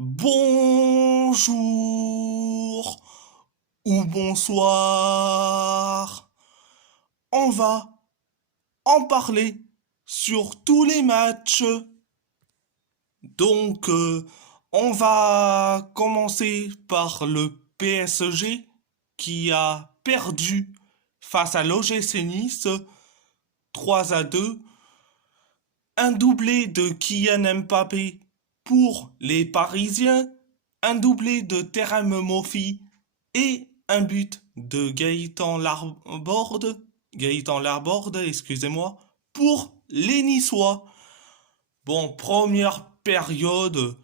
Bonjour ou bonsoir. On va en parler sur tous les matchs. Donc, on va commencer par le PSG qui a perdu face à l'OGC Nice 3-2. Un doublé de Kylian Mbappé pour les Parisiens, un doublé de Terem Moffi et un but de Gaëtan Laborde, excusez-moi, pour les Niçois. Bon, première période,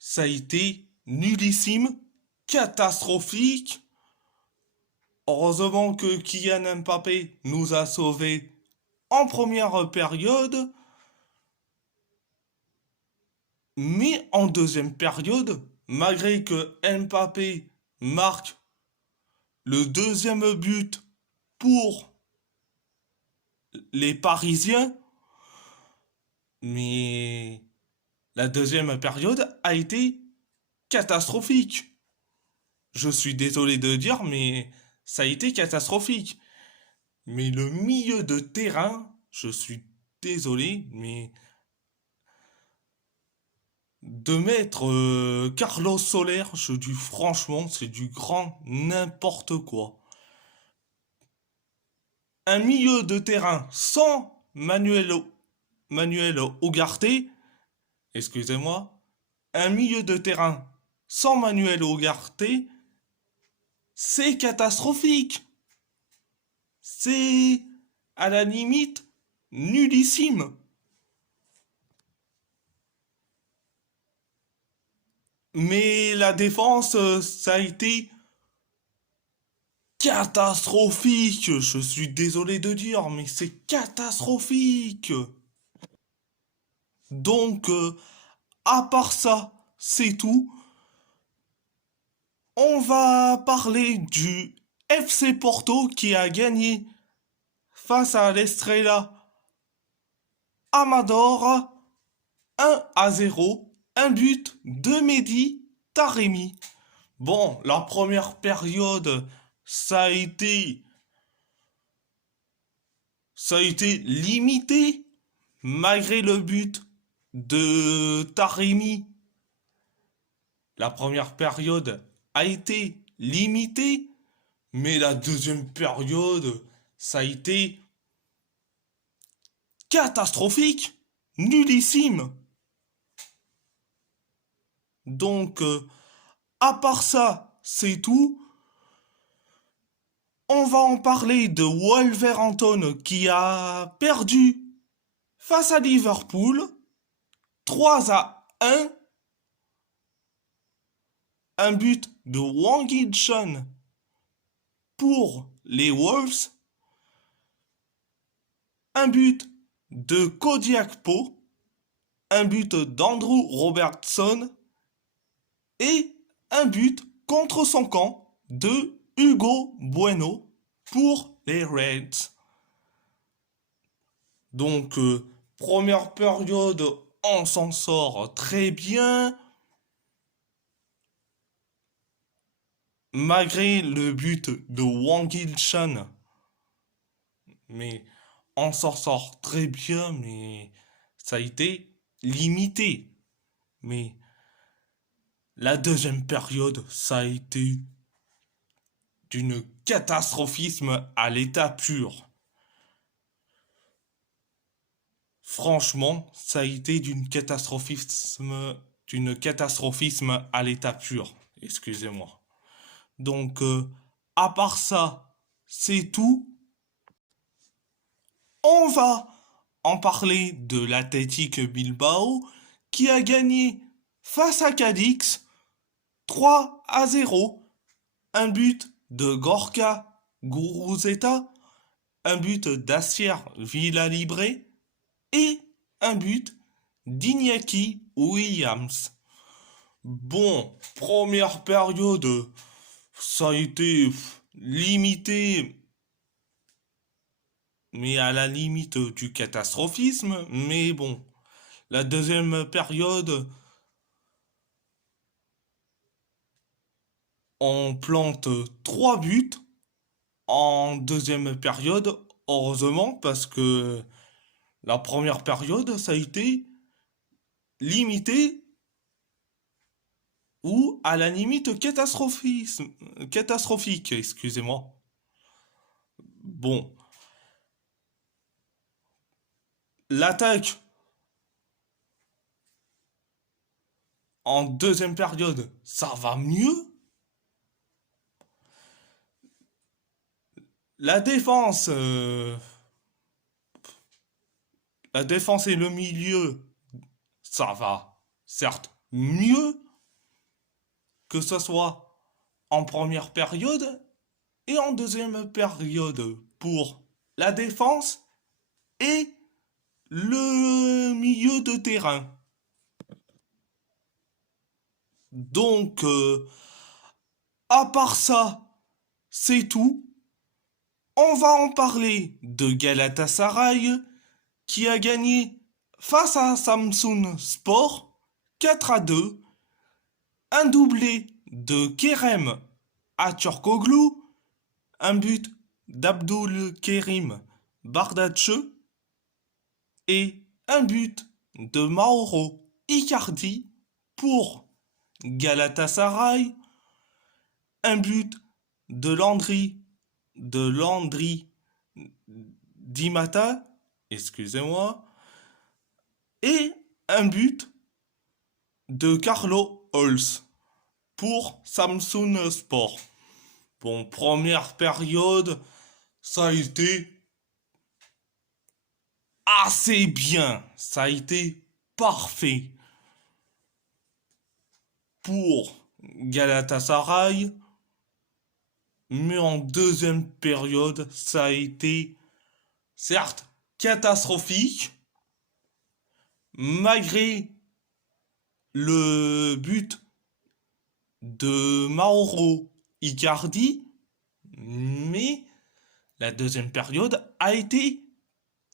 ça a été nullissime, catastrophique. Heureusement que Kylian Mbappé nous a sauvés en première période. Mais en deuxième période, malgré que Mbappé marque le deuxième but pour les Parisiens, mais la deuxième période a été catastrophique. Je suis désolé de dire, mais ça a été catastrophique. Mais le milieu de terrain, je suis désolé, mais de mettre Carlos Soler, je dis franchement, c'est du grand n'importe quoi. Un milieu de terrain sans Manuel Ugarte, excusez-moi, un milieu de terrain sans Manuel Ugarte, c'est catastrophique. C'est à la limite nullissime. Mais la défense, ça a été catastrophique. Je suis désolé de dire, mais c'est catastrophique. Donc, à part ça, c'est tout. On va parler du FC Porto qui a gagné face à l'Estrella Amador 1-0. Un but de Mehdi Taremi. Bon, la première période, ça a été, ça a été limité malgré le but de Taremi. La première période a été limitée, mais la deuxième période, ça a été catastrophique, nullissime. Donc, à part ça, c'est tout. On va en parler de Wolverhampton qui a perdu face à Liverpool 3-1. Un but de Wang Hee-chan pour les Wolves. Un but de Cody Gakpo. Un but d'Andrew Robertson. Et un but contre son camp de Hugo Bueno pour les Reds. Donc, première période, on s'en sort très bien. Malgré le but de Wang Hee-chan. Mais on s'en sort très bien, mais ça a été limité. Mais la deuxième période, ça a été d'une catastrophisme à l'état pur. Franchement, ça a été d'une catastrophisme à l'état pur. Excusez-moi. Donc, à part ça, c'est tout. On va en parler de l'Athletic Bilbao qui a gagné face à Cadix 3-0. Un but de Gorka Guruzeta, un but d'Assier Villalibre et un but d'Iñaki Williams. Bon, première période, ça a été limité, mais à la limite du catastrophisme. Mais bon, la deuxième période, on plante 3 buts en deuxième période, heureusement, parce que la première période, ça a été limité ou à la limite catastrophique, excusez-moi. Bon, l'attaque en deuxième période, ça va mieux. La défense, la défense et le milieu, ça va certes mieux que ce soit en première période et en deuxième période pour la défense et le milieu de terrain. Donc, à part ça, c'est tout. On va en parler de Galatasaray qui a gagné face à Samsun Sport 4-2. Un doublé de Kerem Aktürkoğlu, un but d'Abdülkerim Bardakçı et un but de Mauro Icardi pour Galatasaray, un but de Landry Di Mata, excusez-moi, et un but de Carlo Holz pour Samsun Sport. Bon, première période, ça a été assez bien, ça a été parfait pour Galatasaray, mais en deuxième période, ça a été certes catastrophique, malgré le but de Mauro Icardi, mais la deuxième période a été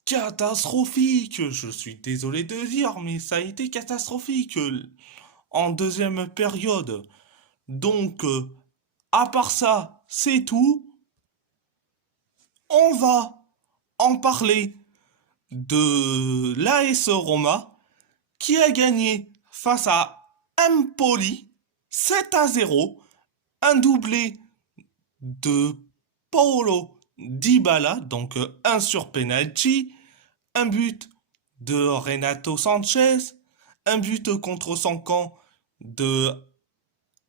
catastrophique. Je suis désolé de dire, mais ça a été catastrophique en deuxième période. Donc, à part ça, c'est tout. On va en parler de l'AS Roma qui a gagné face à Empoli 7-0, un doublé de Paulo Dybala, donc un sur penalty, un but de Renato Sanchez, un but contre son camp de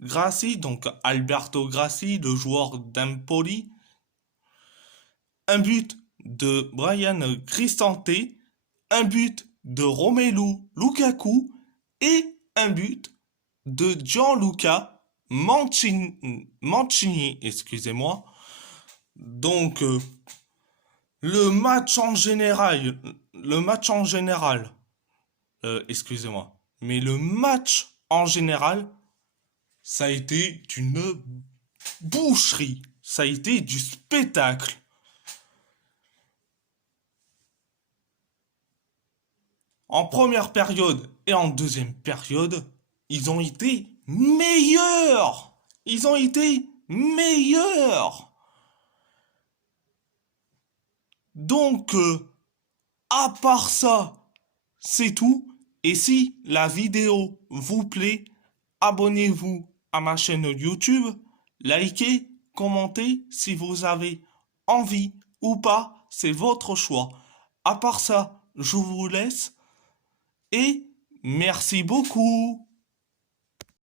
Grassi, donc Alberto Grassi, le joueur d'Empoli, un but de Brian Cristante, un but de Romelu Lukaku et un but de Gianluca Mancini, excusez-moi. Donc le match en général, excusez-moi, mais le match en général, ça a été une boucherie, ça a été du spectacle. En première période et en deuxième période, ils ont été meilleurs. Ils ont été meilleurs. Donc, à part ça, c'est tout. Et si la vidéo vous plaît, abonnez-vous à ma chaîne YouTube, likez, commentez si vous avez envie ou pas, c'est votre choix. À part ça, je vous laisse et merci beaucoup.